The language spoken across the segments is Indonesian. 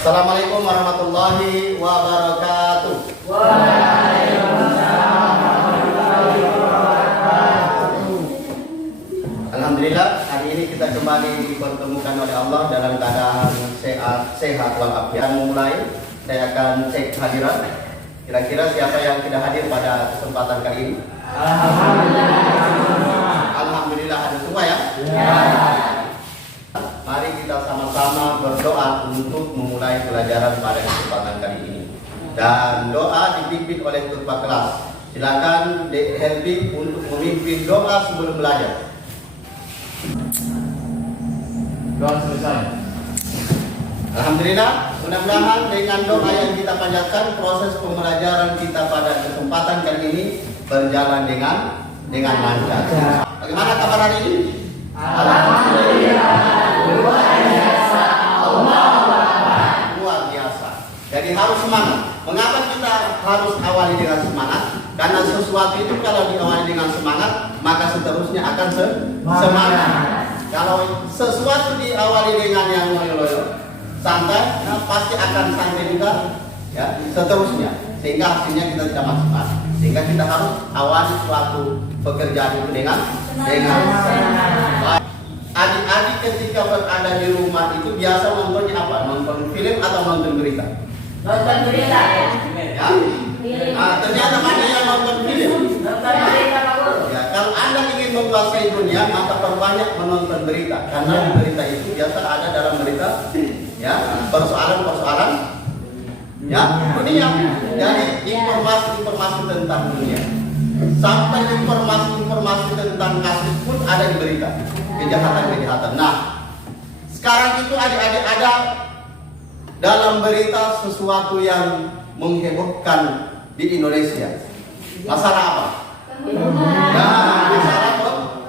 Assalamualaikum warahmatullahi wabarakatuh. Alhamdulillah, hari ini kita kembali dipertemukan oleh Allah dalam keadaan sehat walafiat. Mulai, saya akan cek hadiran. Kira-kira siapa yang tidak hadir pada kesempatan kali ini? Alhamdulillah ada semua ya? Mari kita sama-sama berdoa untuk memulai pelajaran pada kesempatan kali ini. Dan doa dipimpin oleh ketua kelas. Silakan Helbi untuk memimpin doa sebelum belajar. Doa selesai. Alhamdulillah, mudah-mudahan dengan doa yang kita panjatkan, proses pembelajaran kita pada kesempatan kali ini berjalan dengan lancar. Bagaimana kabar hari ini? Alhamdulillah. Luar biasa. Jadi harus semangat. Mengapa kita harus awali dengan semangat? Karena sesuatu itu kalau diawali dengan semangat, maka seterusnya akan semangat. Kalau sesuatu diawali dengan yang loyo-loyo, santai, pasti akan santai juga, ya, seterusnya. Sehingga hasilnya kita tidak maksimal. Sehingga kita harus awali suatu pekerjaan itu dengan semangat. Adik-adik ketika berada di rumah itu biasa nontonnya apa? Nonton film atau nonton berita? Nonton berita. Ya. Ternyata mana yang nonton film? Nonton berita bagus. Ya, kalau Anda ingin menguasai dunia, maka perbanyak menonton berita. Karena di berita itu biasa ada dalam berita, ya, persoalan-persoalan, ya, dunia. Jadi informasi tentang dunia. Sampai informasi tentang kasus pun ada di berita. Kejahatan. Nah, sekarang itu adik-adik ada dalam berita sesuatu yang menghebohkan di Indonesia. Masalah apa? Masalah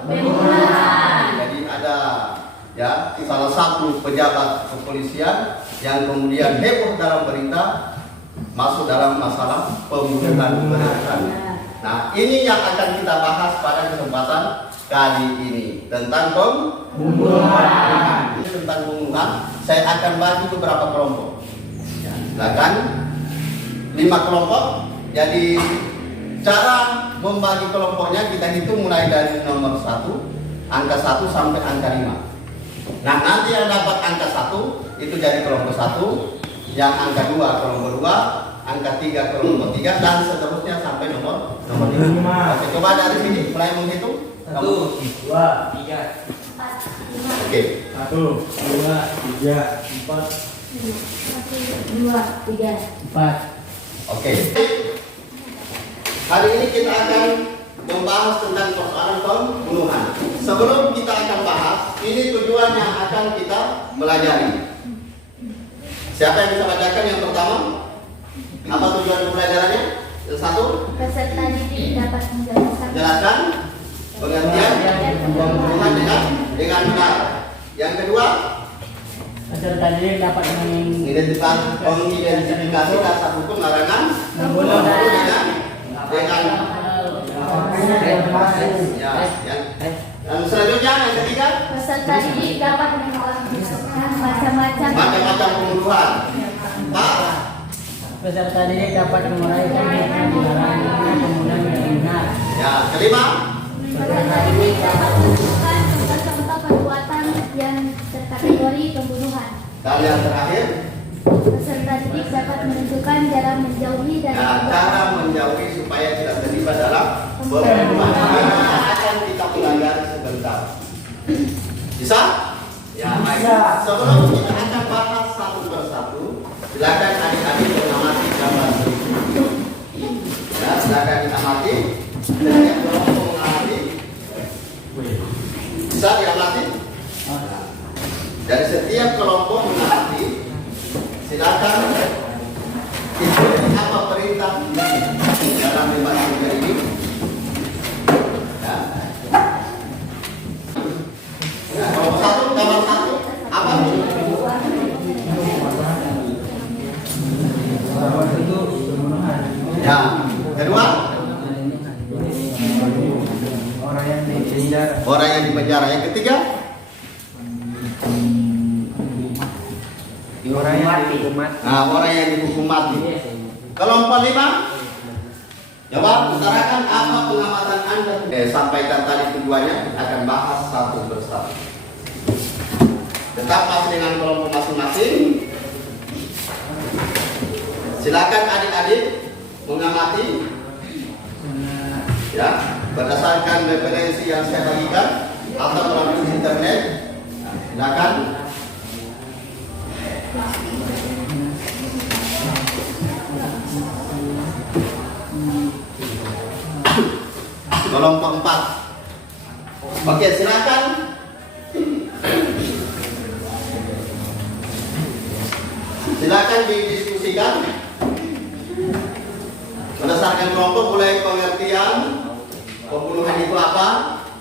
pembunuhan. Jadi ada, ya, salah satu pejabat kepolisian yang kemudian heboh dalam berita masuk dalam masalah pembunuhan berencana. Nah, ini yang akan kita bahas pada kesempatan kali ini tentang pembunuhan. Ini tentang pembunuhan. Saya akan bagi beberapa kelompok. Ya, silakan 5 kelompok. Jadi cara membagi kelompoknya kita hitung mulai dari nomor 1, angka 1 sampai angka 5. Nah, nanti yang dapat angka 1 itu jadi kelompok 1, yang angka 2 kelompok 2, angka 3 kelompok 3, dan seterusnya sampai nomor 5. Oke, coba dari sini mulai menghitung. 1, 2, 3, 4, 5. Oke. 1, 2, 3, 4. 1, 2, 3, 4. Oke. Hari ini kita akan membahas tentang persoalan pembunuhan. Sebelum kita akan bahas, ini tujuan yang akan kita pelajari. Siapa yang bisa bacakan yang pertama? Apa tujuan pembelajarannya? Yang 1. peserta didik dapat menjelaskan Jelaskan pengertian pembunuhan dengan benar. Yang kedua, Peserta didik dapat mengidentifikasi dasar hukum larangan membunuh dengan ya, yang selanjutnya yang ketiga, peserta didik dapat mengelakukan macam-macam pembunuhan. Pak, Peserta didik dapat menguraikan pembunuhan yang benar. ya, kelima, peserta didik dapat menentukan contoh-contoh perbuatan yang terkategori pembunuhan. dan yang terakhir, Peserta didik dapat menentukan cara menjauhi dari cara menjauhi supaya tidak terlibat dalam pembunuhan. Ini akan kita pelajari sebentar. Bisa? Ya, baik. Sebelum kita akan bahas satu persatu, silakan adik-adik mengamati gambar berikut. Ya, silakan diamati. Setiap kelompok mengamati. Bisa diamati? Dari setiap kelompok mengamati, silakan ikuti apa perintah dalam bebas kerja ini. Ya. Ya, kelompok 1, gambar 1, apa? Ya, kedua, orang yang di penjara. Yang ketiga, Orang yang dihukum mati. Nah, orang yang dihukum mati. Kelompok 5, coba utarakan apa pengamatan Anda. Sampaikan tadi tujuannya, akan bahas satu persatu. Tetap masih dengan kelompok masing-masing. Silakan adik-adik mengamati, ya, berdasarkan referensi yang saya bagikan atau melalui internet. Nah, silakan. Kelompok 4. Oke, silakan. Silakan didiskusikan berdasarkan kelompok, mulai pengertian pembunuhan itu apa,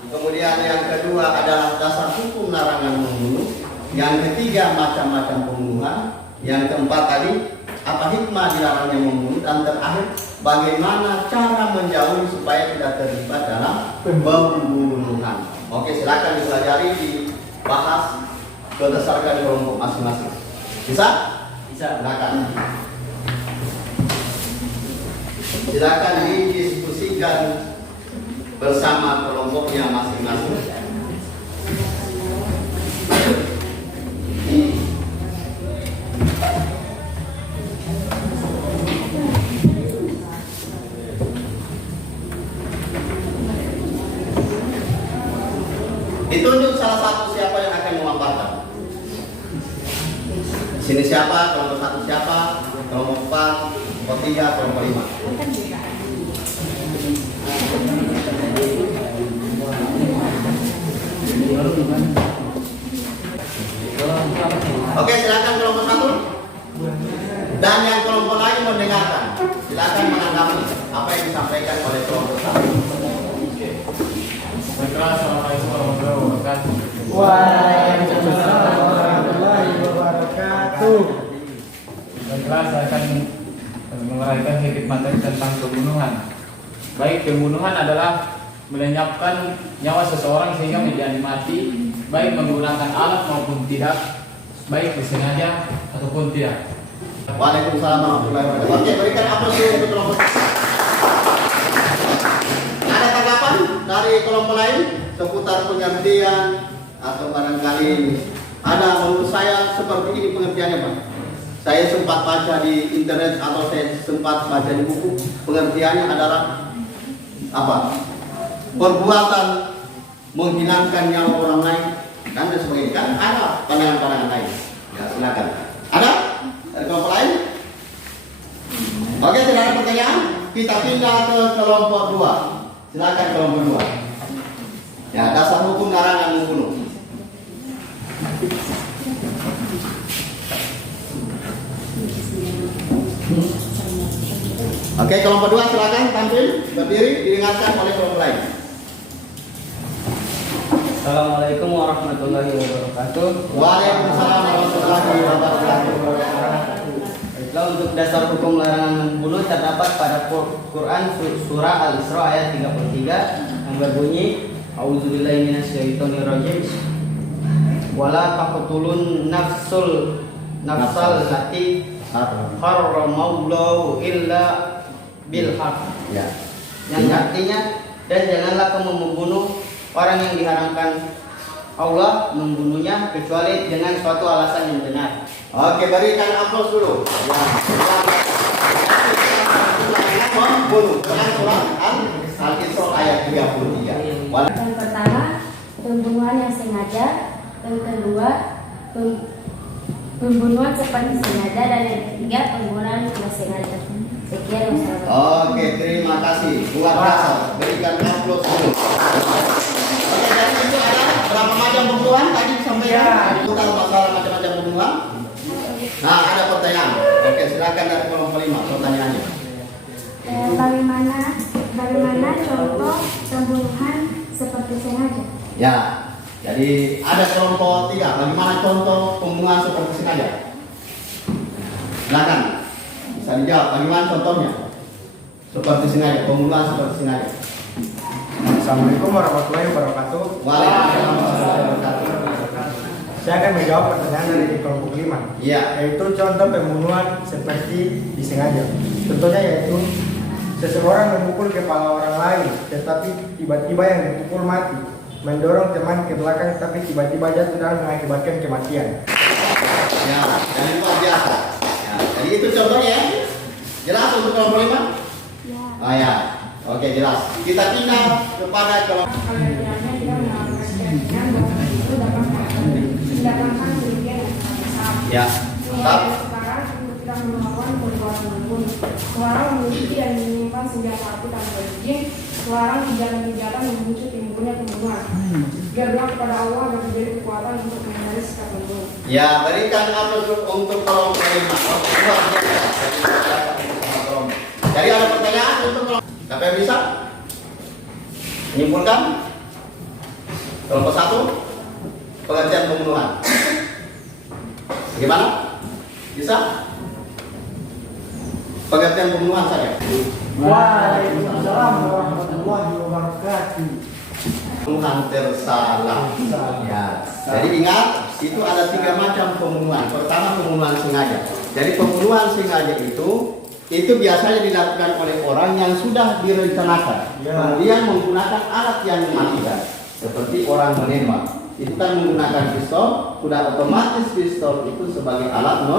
kemudian yang kedua adalah dasar hukum larangan membunuh, yang ketiga macam-macam pembunuhan, yang keempat tadi apa hikmah dilarangnya membunuh, dan terakhir bagaimana cara menjauhi supaya tidak terlibat dalam pembunuhan. Oke, silakan dipelajari, dibahas berdasarkan kelompok masing-masing. Bisa? Bisa. Silakan. Silakan didiskusikan bersama kelompoknya masing-masing. Ditunjuk salah satu siapa yang akan memaparkan. Di sini siapa? Kelompok 1 siapa? Kelompok 4, kelompok 3, kelompok 5. Oke, silakan kelompok 1. Dan yang kelompok lain mendengarkan. Silakan menanggapi apa yang disampaikan oleh kelompok 1. Assalamualaikum warahmatullahi wabarakatuh. Waalaikumsalam warahmatullahi wabarakatuh. Baiklah, saya akan menguraikan sedikit materi tentang pembunuhan. Baik, pembunuhan adalah melenyapkan nyawa seseorang sehingga menjadi mati, baik menggunakan alat maupun tidak, baik disengaja ataupun tidak. Waalaikumsalam warahmatullahi wabarakatuh. Oke, berikan aplaus untuk kelompok 1. Ada tanggapan dari kelompok lain seputar pengertian atau barangkali ada? Menurut saya seperti ini pengertiannya, Pak. Saya sempat baca di internet atau saya sempat baca di buku. Pengertiannya adalah apa? Perbuatan menghilangkan nyawa orang lain dan sebagainya. Kan ada pandangan-pandangan lain. Ya, silakan. Ada dari kelompok lain? Oke, tidak ada pertanyaan. Kita pindah ke kelompok 2. Silakan kelompok 2. Ya, dasar hukum larangan membunuh. Oke, kelompok 2 silakan tampil, berdiri, didengarkan oleh kelompok lain. Assalamualaikum warahmatullahi wabarakatuh. Waalaikumsalam warahmatullahi wabarakatuh. Baiklah, untuk dasar hukum larangan membunuh terdapat pada Quran surah Al-Isra ayat 33 yang berbunyi A'udzubillahi minasyaitonirrajim. Wala taqtulun nafsal lati harramallahu illa bil haq. Ya. Yang artinya, dan janganlah kamu membunuh orang yang diharamkan Allah membunuhnya kecuali dengan suatu alasan yang benar. Oke, berikan aplaus dulu. Ya. Membunuh. Surah Al-Isra ayat 33. Yang pertama, pembunuhan yang sengaja. Yang kedua, pembunuhan seperti sengaja. Dan yang ketiga, pembunuhan tidak sengaja. Sekian, wassalamualaikum. Oke, terima kasih. Luar biasa. Berikan aplaus dulu. Oke, dari itu ada berapa macam pembunuhan tadi disampaikan? Bukan masalah macam-macam pembunuhan. Nah, ada pertanyaan. Oke, silakan dari kelompok 5 pertanyaannya. Bagaimana contoh pembunuhan seperti sengaja? Ya, jadi ada kelompok 3. Bagaimana contoh pembunuhan seperti sengaja? Silakan. Bisa dijawab. Bagaimana contohnya? Seperti sengaja, pembunuhan seperti sengaja. Assalamualaikum warahmatullahi wabarakatuh. Waalaikumsalam warahmatullahi wabarakatuh. Saya akan menjawab pertanyaan dari kelompok 5. Iya. Yaitu contoh pembunuhan seperti disengaja. Contohnya yaitu seseorang memukul kepala orang lain, tetapi tiba-tiba yang dipukul mati, mendorong teman ke belakang tapi tiba-tiba jatuh dan mengakibatkan kematian. Ya, dan itu luar biasa. Ya, jadi itu contohnya ya. Jelas untuk kelompok 5? Ya. Oh ya, oke jelas. Kita pindah kepada kelompok. Kalau kiranya kita mengalami keyakinan bahwa itu dapat mendatangkan kerugian yang sangat besar. Ya. Mulai sekarang untuk kita melakukan perbuatan membunuh, melarang memiliki dan menyimpan senjata api tanpa izin, melarang kejahatan memicu timbulnya pembunuhan. Biarlah kepada Allah dan menjadi kekuatan untuk menghindari sikap membunuh. Ya, berikan aplaus untuk kelompok 5. Luar biasa. Jadi ada pertanyaan untuk kelompok. Siapa yang bisa menyimpulkan? Kelompok 1, pengertian pembunuhan. Bagaimana? Bisa? Pengertian pembunuhan saja. Waalaikumsalam warahmatullahi wabarakatuh. Pembunuhan tersalah. Ya. Jadi ingat, itu ada 3 macam pembunuhan. Pertama pembunuhan sengaja. Jadi pembunuhan sengaja itu biasanya dilakukan oleh orang yang sudah direncanakan, kemudian menggunakan alat yang mematikan, seperti orang menembak. Itu kan menggunakan pistol, sudah otomatis pistol itu sebagai alat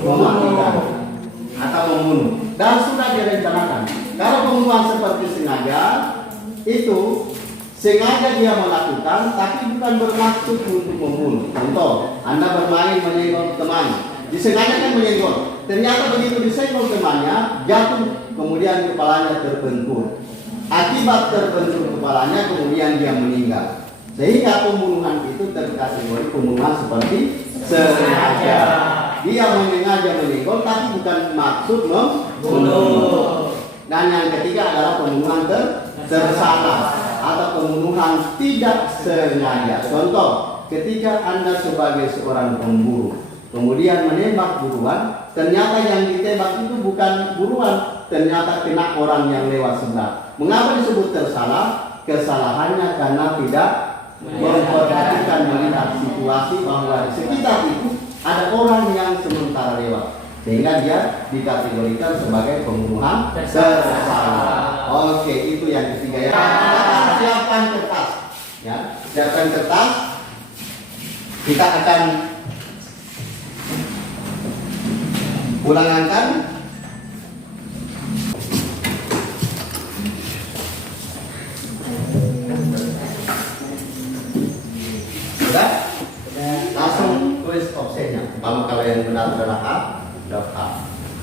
mematikan atau membunuh, dan sudah direncanakan. Kalau pembunuhan seperti sengaja, itu sengaja dia melakukan, tapi bukan bermaksud untuk membunuh. Contoh, Anda bermain menyenggol teman. Disengajakan menyenggol, ternyata begitu disenggol temannya, jatuh, kemudian kepalanya terbentur. Akibat terbentur kepalanya, kemudian dia meninggal. Sehingga pembunuhan itu terkategori pembunuhan seperti sengaja. Dia menyengaja menyenggol, tapi bukan maksud membunuh. Dan yang ketiga adalah pembunuhan tersalah atau pembunuhan tidak sengaja. Contoh, ketika Anda sebagai seorang pemburu, kemudian menembak buruan, ternyata yang ditembak itu bukan buruan, ternyata kena orang yang lewat sebelah. Mengapa disebut tersalah? Kesalahannya karena tidak memperhatikan, melihat situasi bahwa di sekitar itu ada orang yang sementara lewat, sehingga dia dikategorikan sebagai pembunuhan tersalah. Oke, itu yang ketiga ya. Siapkan kertas, ya, siapkan kertas. Kita akan ulangan. Sudah? Langsung tulis opsinya. Kalau yang benar adalah A, jawab A.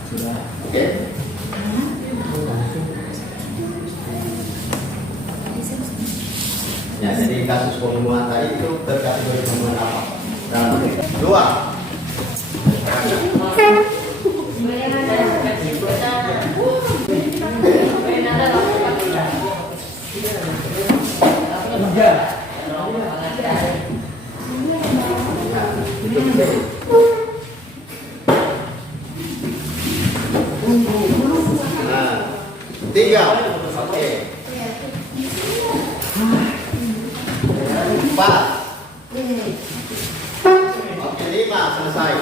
Sudah. Oke? Ya, jadi kasus pembunuhan tadi itu terkategori pembunuhan apa? Dan 2. Nah, 3. Oke. 4. Oke, 5 selesai.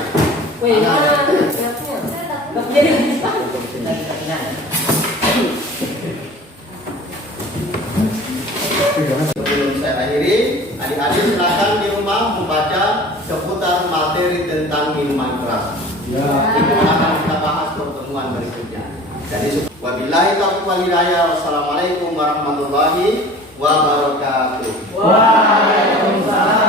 Sebelum saya akhiri, adik-adik silakan di rumah membaca seputar materi tentang minuman keras. Itu akan kita bahas pertemuan berikutnya. Jadi wabillahi taufiq wal hidayah. Wassalamualaikum warahmatullahi wabarakatuh. Waalaikumsalam.